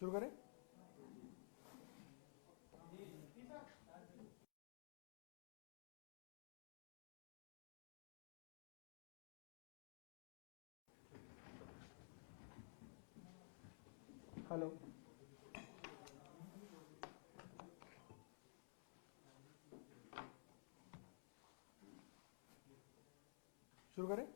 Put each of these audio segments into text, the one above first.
शुरू करें। हेलो, शुरू करें।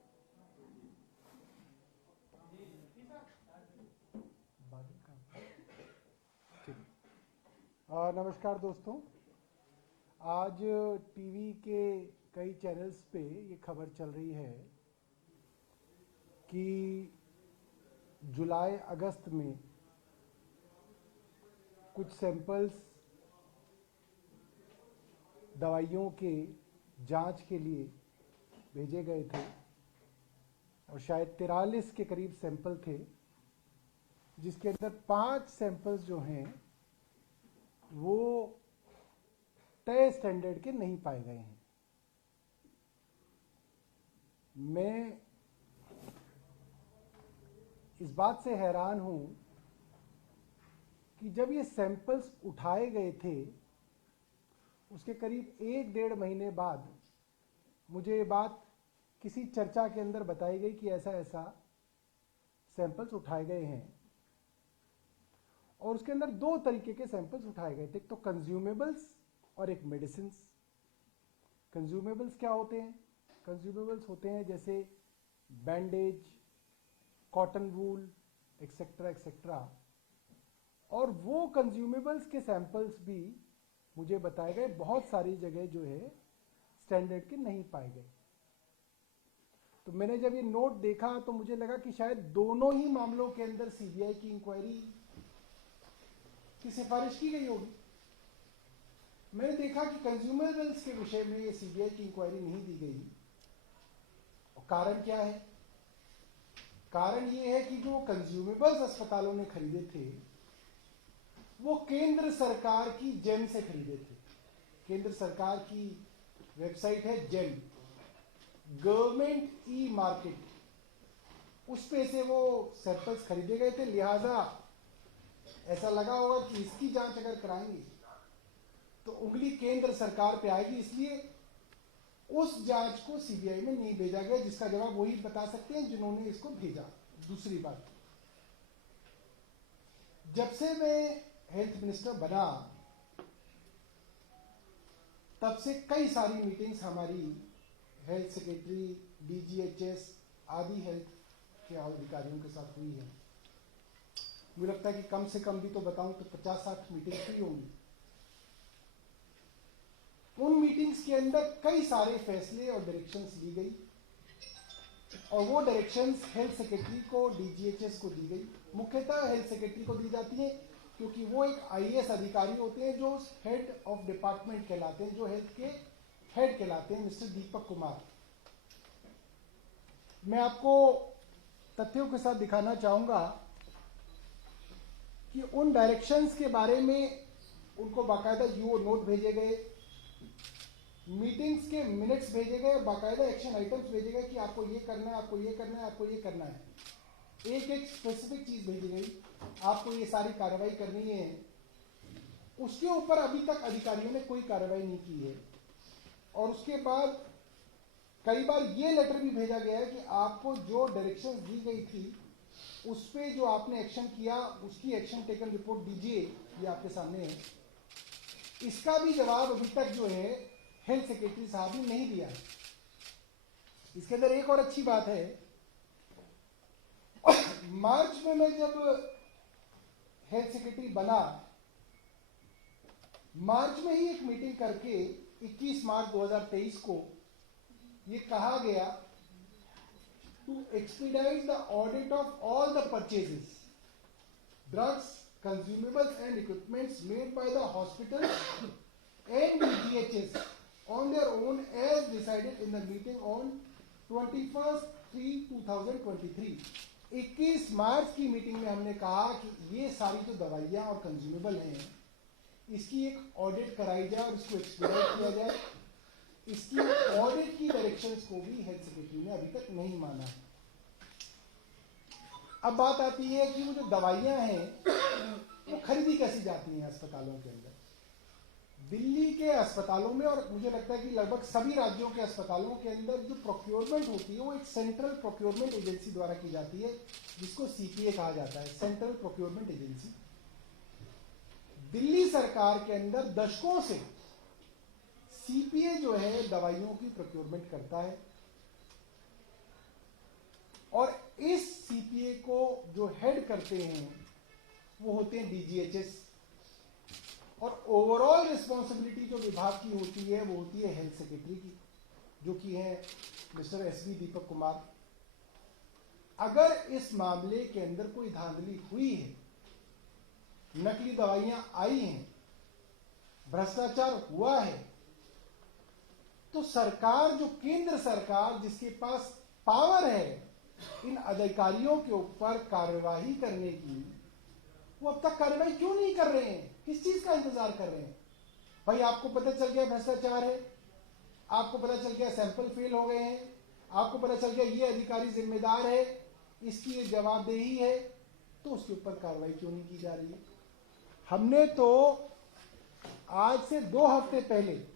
नमस्कार दोस्तों, आज टीवी के कई चैनल्स पे ये खबर चल रही है कि जुलाई अगस्त में कुछ सैंपल्स दवाइयों के जांच के लिए भेजे गए थे और शायद 43 के करीब सैंपल थे, जिसके अंदर 5 सैंपल्स जो हैं वो तय स्टैंडर्ड के नहीं पाए गए हैं। मैं इस बात से हैरान हूं कि जब ये सैंपल्स उठाए गए थे उसके करीब 1-1.5 महीने बाद मुझे ये बात किसी चर्चा के अंदर बताई गई कि ऐसा ऐसा सैंपल्स उठाए गए हैं। और उसके अंदर 2 तरीके के सैंपल्स उठाए गए थे, एक तो कंज्यूमेबल्स और एक मेडिसिन्स। कंज्यूमेबल्स क्या होते हैं? कंज्यूमेबल्स होते हैं जैसे bandage, cotton wool, etcetera etcetera. और वो कंज्यूमेबल्स के सैंपल्स भी मुझे बताए गए बहुत सारी जगह जो है स्टैंडर्ड के नहीं पाए गए। तो मैंने जब ये नोट देखा तो मुझे लगा कि शायद दोनों ही मामलों के अंदर सीबीआई की इंक्वायरी की सिफारिश की गई होगी। मैंने देखा कि कंज्यूमेबल्स के विषय में ये सीबीआई की इंक्वायरी नहीं दी गई। और कारण क्या है? कारण ये है कि जो कंज्यूमेबल्स अस्पतालों ने खरीदे थे वो केंद्र सरकार की जेम से खरीदे थे। केंद्र सरकार की वेबसाइट है जेम, गवर्नमेंट ई मार्केट, उस पे से वो सैंपल्स खरीदे गए थे। लिहाजा ऐसा लगा होगा कि इसकी जांच अगर कराएंगे तो उंगली केंद्र सरकार पे आएगी, इसलिए उस जांच को सीबीआई में नहीं भेजा गया, जिसका जवाब वही बता सकते हैं जिन्होंने इसको भेजा। दूसरी बात, जब से मैं हेल्थ मिनिस्टर बना तब से कई सारी मीटिंग्स हमारी हेल्थ सेक्रेटरी, डीजीएचएस आदि हेल्थ के अधिकारियों के साथ हुई है। मुझे लगता है कि कम से कम भी तो बताऊं तो 50-60 मीटिंग्स हुई होंगी। उन मीटिंग्स के अंदर कई सारे फैसले और डायरेक्शंस ली गई और वो डायरेक्शंस हेल्थ सेक्रेटरी को, डीजीएचएस को दी गई। मुख्यतः हेल्थ सेक्रेटरी को दी जाती है क्योंकि वो एक आईएएस अधिकारी होते हैं जो हेड ऑफ डिपार्टमेंट कहलाते हैं, जो हेल्थ के हेड कहलाते हैं, मिस्टर दीपक कुमार। मैं आपको तथ्यों के साथ दिखाना चाहूंगा कि उन डायरेक्शंस के बारे में उनको बाकायदा यूओ नोट भेजे गए, मीटिंग्स के मिनट्स भेजे गए, बाकायदा एक्शन आइटम्स भेजे गए कि आपको ये करना है, आपको ये करना है, आपको ये करना है। एक एक स्पेसिफिक चीज भेजी गई, आपको ये सारी कार्रवाई करनी है। उसके ऊपर अभी तक अधिकारियों ने कोई कार्रवाई नहीं की है। और उसके बाद कई बार ये लेटर भी भेजा गया है कि आपको जो डायरेक्शन दी गई थी उस पे जो आपने एक्शन किया उसकी एक्शन टेकन रिपोर्ट दीजिए, ये आपके सामने है। इसका भी जवाब अभी तक जो है हेल्थ सेक्रेटरी साहब ने नहीं दिया है। इसके अंदर एक और अच्छी बात है, मार्च में मैं जब हेल्थ सेक्रेटरी बना, मार्च में ही एक मीटिंग करके 21 मार्च 2023 को ये कहा गया to expedite the audit of all the purchases, drugs, consumables and equipments made by the hospital and DHS on their own as decided in the meeting on 21/3/2023। 21 मार्च की मीटिंग में हमने कहा कि ये सारी जो दवाइयां और कंज्यूमेबल हैं इसकी एक ऑडिट कराई जाए और इसको एक्सपीडाइट किया जाए। इसकी ऑडिट की डायरेक्शंस को भी हेल्थ सेक्रेटरी ने अभी तक नहीं माना है। अब बात आती है कि वो जो दवाइयां हैं वो खरीदी कैसी जाती है अस्पतालों के अंदर। दिल्ली के अस्पतालों में, और मुझे लगता है कि लगभग सभी राज्यों के अस्पतालों के अंदर जो प्रोक्योरमेंट होती है वो एक सेंट्रल प्रोक्योरमेंट एजेंसी द्वारा की जाती है, जिसको सीपीए कहा जाता है, सेंट्रल प्रोक्योरमेंट एजेंसी। दिल्ली सरकार के अंदर दशकों से सीपीए जो है दवाइयों की प्रोक्योरमेंट करता है, और इस सीपीए को जो हेड करते हैं वो होते हैं डीजीएचएस, और ओवरऑल रिस्पॉन्सिबिलिटी जो विभाग की होती है वो होती है हेल्थ सेक्रेटरी की, जो कि है मिस्टर एसवी दीपक कुमार। अगर इस मामले के अंदर कोई धांधली हुई है, नकली दवाइयां आई हैं, भ्रष्टाचार हुआ है, तो सरकार, जो केंद्र सरकार जिसके पास पावर है इन अधिकारियों के ऊपर कार्यवाही करने की, वो अब तक कार्यवाही क्यों नहीं कर रहे हैं? किस चीज का इंतजार कर रहे हैं? भाई आपको पता चल गया भ्रष्टाचार है, आपको पता चल गया सैंपल फेल हो गए हैं, आपको पता चल गया ये अधिकारी जिम्मेदार है, इसकी ये जवाबदेही है, तो उसके ऊपर कार्रवाई क्यों नहीं की जा रही है? हमने तो आज से 2 हफ्ते पहले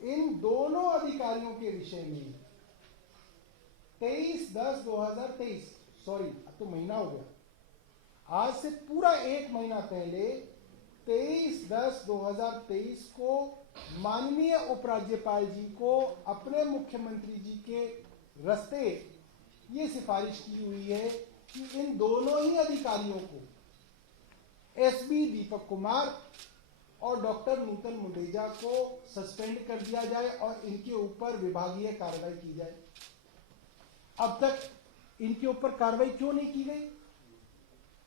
इन दोनों अधिकारियों के विषय में 23/10/2023, सॉरी अब तो महीना हो गया, आज से पूरा 1 महीना पहले 23/10/2023 को माननीय उपराज्यपाल जी को अपने मुख्यमंत्री जी के रास्ते ये सिफारिश की हुई है कि इन दोनों ही अधिकारियों को, एसबी दीपक कुमार और डॉक्टर नूतन मुंडेजा को सस्पेंड कर दिया जाए और इनके ऊपर विभागीय कार्रवाई की जाए। अब तक इनके ऊपर कार्रवाई क्यों नहीं की गई?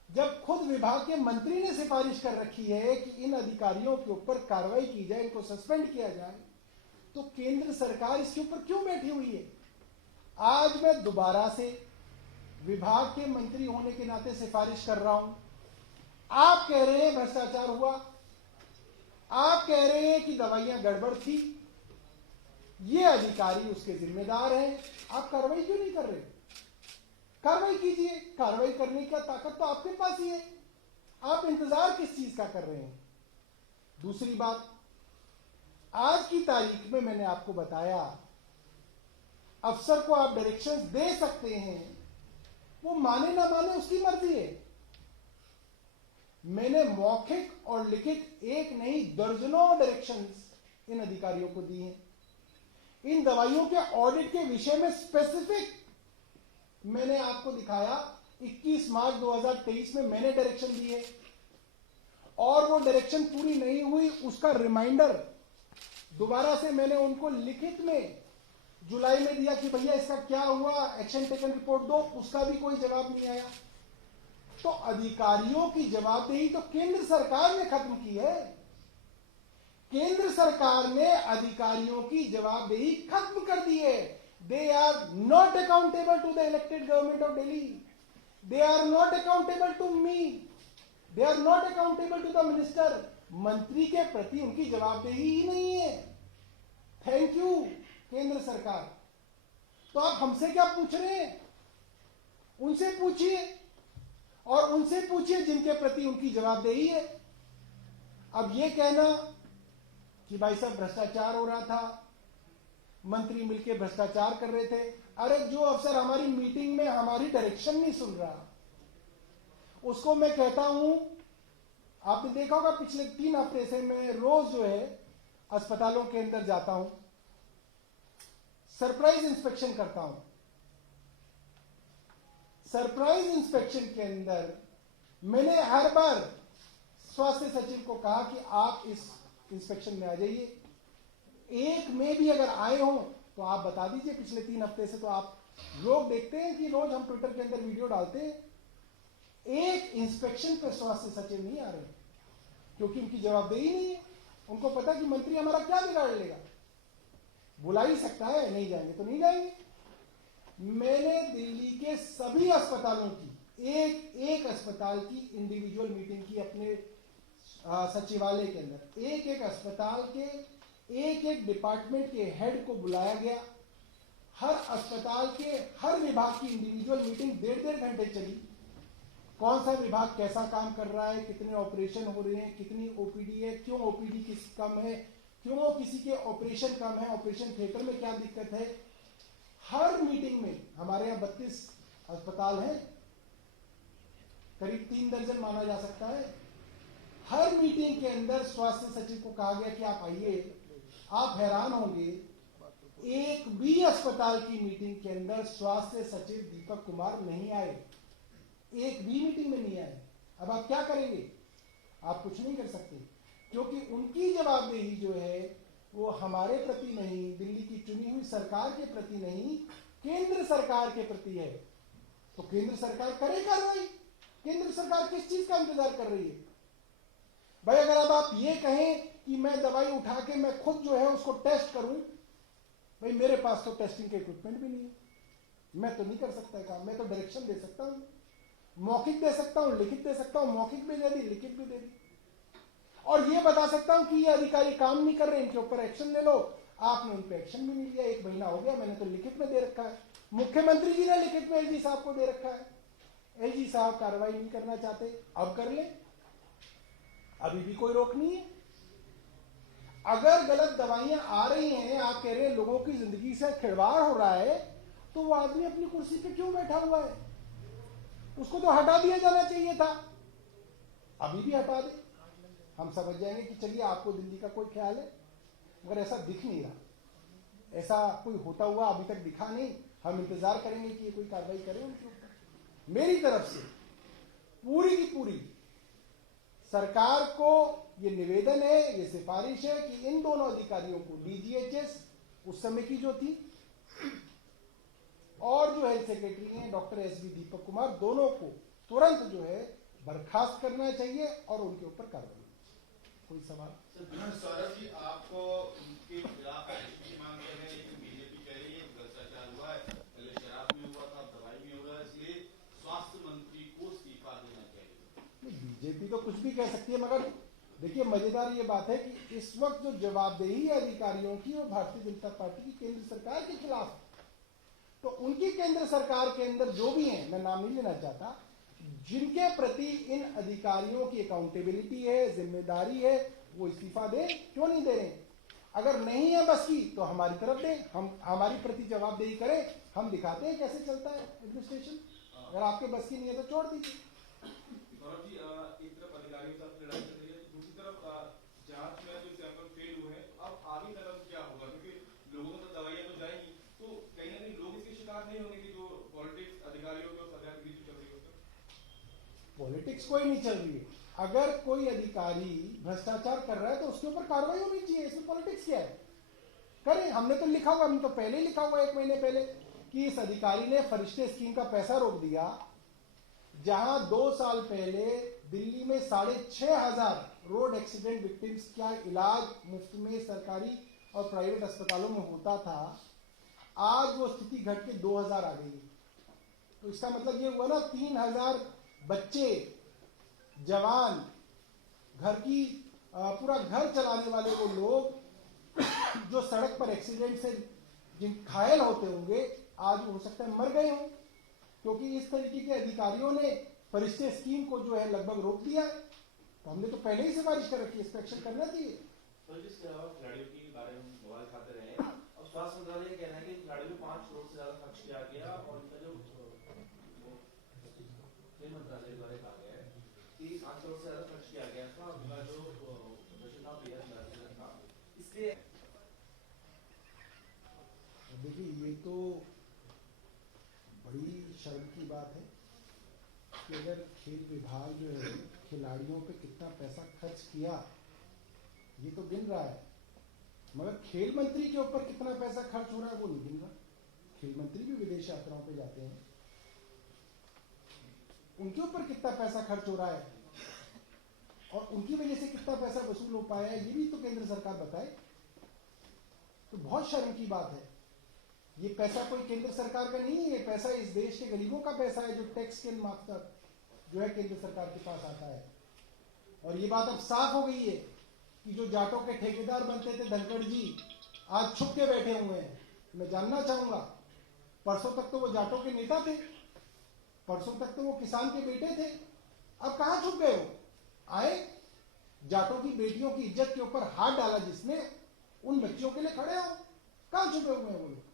जब खुद विभाग के मंत्री ने सिफारिश कर रखी है कि इन अधिकारियों के ऊपर कार्रवाई की जाए, इनको सस्पेंड किया जाए, तो केंद्र सरकार इसके ऊपर क्यों बैठी हुई है? आज मैं दोबारा से विभाग के मंत्री होने के नाते सिफारिश कर रहा हूं। आप कह रहे हैं भ्रष्टाचार हुआ, आप कह रहे हैं कि दवाइयां गड़बड़ थी, ये अधिकारी उसके जिम्मेदार हैं, आप कार्रवाई क्यों नहीं कर रहे? कार्रवाई कीजिए, कार्रवाई करने की ताकत तो आपके पास ही है, आप इंतजार किस चीज का कर रहे हैं? दूसरी बात, आज की तारीख में मैंने आपको बताया, अफसर को आप डायरेक्शंस दे सकते हैं, वो माने ना माने उसकी मर्जी है। मैंने मौखिक और लिखित एक नहीं दर्जनों डायरेक्शंस इन अधिकारियों को दी हैं। इन दवाइयों के ऑडिट के विषय में स्पेसिफिक मैंने आपको दिखाया, 21 मार्च 2023 में मैंने डायरेक्शन दिए, और वो डायरेक्शन पूरी नहीं हुई, उसका रिमाइंडर दोबारा से मैंने उनको लिखित में जुलाई में दिया कि भैया इसका क्या हुआ, एक्शन टेकन रिपोर्ट दो, उसका भी कोई जवाब नहीं आया। तो अधिकारियों की जवाबदेही तो केंद्र सरकार ने खत्म की है। केंद्र सरकार ने अधिकारियों की जवाबदेही खत्म कर दी है। They are not accountable to the elected government of Delhi, they are not accountable to me, they are not accountable to the minister. मंत्री के प्रति उनकी जवाबदेही ही नहीं है। थैंक यू केंद्र सरकार। तो आप हमसे क्या पूछ रहे हैं? उनसे पूछिए, और उनसे पूछिए जिनके प्रति उनकी जवाबदेही है। अब ये कहना कि भाई साहब भ्रष्टाचार हो रहा था, मंत्री मिलकर भ्रष्टाचार कर रहे थे, अरे जो अफसर हमारी मीटिंग में हमारी डायरेक्शन नहीं सुन रहा, उसको मैं कहता हूं, आपने देखा होगा पिछले 3 हफ्ते से मैं रोज जो है अस्पतालों के अंदर जाता हूं, सरप्राइज इंस्पेक्शन करता हूं। सरप्राइज इंस्पेक्शन के अंदर मैंने हर बार स्वास्थ्य सचिव को कहा कि आप इस इंस्पेक्शन में आ जाइए। एक में भी अगर आए हो तो आप बता दीजिए। पिछले 3 हफ्ते से तो आप लोग देखते हैं कि रोज हम ट्विटर के अंदर वीडियो डालते हैं, एक इंस्पेक्शन पे स्वास्थ्य सचिव नहीं आ रहे, क्योंकि उनकी जवाबदेही नहीं है। उनको पता कि मंत्री हमारा क्या बिगाड़ लेगा, बुला ही सकता है, नहीं जाएंगे तो नहीं जाएंगे। मैंने दिल्ली के सभी अस्पतालों की एक अस्पताल की इंडिविजुअल मीटिंग की अपने सचिवालय के अंदर। एक अस्पताल के एक डिपार्टमेंट के हेड को बुलाया गया। हर अस्पताल के हर विभाग की इंडिविजुअल मीटिंग 1.5 घंटे चली। कौन सा विभाग कैसा काम कर रहा है, कितने ऑपरेशन हो रहे हैं, कितनी ओपीडी है, क्यों ओपीडी कम है, क्यों किसी के ऑपरेशन कम है, ऑपरेशन थिएटर में क्या दिक्कत है। हर मीटिंग में हमारे यहाँ 32 अस्पताल हैं, करीब 3 दर्जन माना जा सकता है। हर मीटिंग के अंदर स्वास्थ्य सचिव को कहा गया कि आप आइए। आप हैरान होंगे, एक भी अस्पताल की मीटिंग के अंदर स्वास्थ्य सचिव दीपक कुमार नहीं आए, एक भी मीटिंग में नहीं आए। अब आप क्या करेंगे? आप कुछ नहीं कर सकते, क्योंकि उनकी जवाबदेही जो है वो हमारे प्रति नहीं, दिल्ली की चुनी हुई सरकार के प्रति नहीं, केंद्र सरकार के प्रति है। तो केंद्र सरकार करे कार्रवाई। केंद्र सरकार किस चीज का इंतजार कर रही है? भाई अगर अब आप ये कहें कि मैं दवाई उठा के मैं खुद जो है उसको टेस्ट करूं, भाई मेरे पास तो टेस्टिंग के इक्विपमेंट भी नहीं है, मैं तो नहीं कर सकता काम। मैं तो डायरेक्शन दे सकता हूं, मौखिक दे सकता हूं, लिखित दे सकता हूं, मौखिक भी दे दी, लिखित भी दे दी, और ये बता सकता हूं कि ये अधिकारी काम नहीं कर रहे, इनके ऊपर एक्शन ले लो। आपने उन पर एक्शन भी नहीं लिया, 1 महीना हो गया, मैंने तो लिखित में दे रखा है, मुख्यमंत्री जी ने लिखित में एलजी साहब को दे रखा है। एलजी साहब कार्रवाई नहीं करना चाहते, अब कर ले, अभी भी कोई रोक नहीं है। अगर गलत दवाइयां आ रही हैं, आप कह रहे हैं लोगों की जिंदगी से खिलवाड़ हो रहा है, तो वो आदमी अपनी कुर्सी पे क्यों बैठा हुआ है? उसको तो हटा दिया जाना चाहिए था, अभी भी हटा दे, हम समझ जाएंगे कि चलिए आपको दिल्ली का कोई ख्याल है। मगर ऐसा दिख नहीं रहा, ऐसा कोई होता हुआ अभी तक दिखा नहीं। हम इंतजार करेंगे कि ये कोई कार्रवाई करे उनके ऊपर। मेरी तरफ से पूरी की पूरी सरकार को ये निवेदन है, ये सिफारिश है कि इन दोनों अधिकारियों को, डीजीएचएस उस समय की जो थी और जो हेल्थ सेक्रेटरी हैं डॉक्टर एसबी दीपक कुमार, दोनों को तुरंत जो है बर्खास्त करना चाहिए और उनके ऊपर कार्रवाई। कोई सवाल? सौरभ जी, आपको उनके खिलाफ की मांग कर रहे हैं, लेकिन बीजेपी कह रही है भ्रष्टाचार हुआ है, पहले शराब में हुआ था, दवाई में हुआ है, इसलिए स्वास्थ्य मंत्री को इस्तीफा देना चाहिए। बीजेपी तो कुछ भी कह सकती है, मगर देखिए मजेदार ये बात है कि इस वक्त जो जवाबदेही है अधिकारियों की, वो भारतीय जनता पार्टी की केंद्र सरकार के खिलाफ। तो उनकी केंद्र सरकार के अंदर जो भी हैं, मैं नाम नहीं लेना चाहता, जिनके प्रति इन अधिकारियों की अकाउंटेबिलिटी है, जिम्मेदारी है, वो इस्तीफा दें। क्यों नहीं दे रहे? अगर नहीं है बस की तो हमारी तरफ दें, हम हमारी प्रति जवाबदेही करें, हम दिखाते हैं कैसे चलता है एडमिनिस्ट्रेशन। अगर आपके बस की नहीं है तो छोड़ दीजिए। सौरभ जी, एक तरफ अधिकारियों के साथ लड़ाई चल रही है, दूसरी तरफ जांच में जो सैंपल फेल हुए हैं, अब आगे तरफ क्या होगा? क्योंकि लोगों को तो दवाइयां तो जाएंगी, तो कहीं ना कहीं लोग इसके शिकार नहीं होंगे कि जो पॉलिटिक्स अधिकारियों के और सरकार के बीच चल रही है। पॉलिटिक्स कोई नहीं चल रही है। अगर कोई अधिकारी भ्रष्टाचार कर रहा है तो उसके ऊपर कार्रवाई होनी चाहिए, इसमें पॉलिटिक्स क्या है? करें, हमने तो लिखा हुआ, हमने तो पहले ही लिखा हुआ 1 महीने पहले कि इस अधिकारी ने फरिश्ते स्कीम का पैसा रोक दिया, जहां 2 साल पहले दिल्ली में 6,500 रोड एक्सीडेंट विक्टिम्स का इलाज मुफ्त में सरकारी और प्राइवेट अस्पतालों में होता था। आज वो स्थिति घट के 2,000 आ गई है। तो इसका मतलब ये हुआ ना, 3,000 बच्चे, जवान, घर की पूरा घर चलाने वाले वो लोग जो सड़क पर एक्सीडेंट से जिन घायल होते होंगे, आज हो सकता है मर गए हों, क्योंकि इस तरीके के अधिकारियों ने फरिश्ते स्कीम को जो है लगभग रोक दिया है। तो हमने तो पहले ही सिफारिश कर रखी है, इस पर एक्शन करना चाहिए। तो जिसके अलावा खिलाड़ियों के बारे में सवाल खाते रहे, अब स्वास्थ्य मंत्रालय कहना है कि खिलाड़ियों को 5 करोड़ से ज्यादा खर्च किया गया, और इनका जो खेल मंत्रालय द्वारा कहा गया है कि 5 करोड़ से ज्यादा खर्च किया गया था, उनका जो प्रदर्शन था, इसलिए देखिए ये तो बड़ी शर्म की बात है कि अगर खेल विभाग जो है खिलाड़ियों पे कितना पैसा खर्च किया ये तो गिन रहा है, मगर खेल मंत्री के ऊपर कितना पैसा खर्च हो रहा है वो नहीं गिन रहा। खेल मंत्री भी विदेश यात्राओं पे जाते हैं, उनके ऊपर कितना पैसा खर्च हो रहा है और उनकी वजह से कितना पैसा वसूल हो पाया है, ये भी तो केंद्र सरकार बताए। तो बहुत शर्म की बात है। ये पैसा कोई केंद्र सरकार का नहीं है, ये पैसा इस देश के गरीबों का पैसा है, जो टैक्स के मार्फत जो है केंद्र सरकार के पास आता है। और ये बात अब साफ हो गई है कि जो जाटों के ठेकेदार बनते थे धनखड़ जी, आज छुप के बैठे हुए हैं। मैं जानना चाहूंगा, परसों तक तो वो जाटों के नेता थे, परसों तक तो वो किसान के बेटे थे, अब कहां छुप गए हो? आए, जाटों की बेटियों की इज्जत के ऊपर हाथ डाला जिसने, उन बच्चियों के लिए खड़े हो, कहां छुपे हुए हैं वो लोग?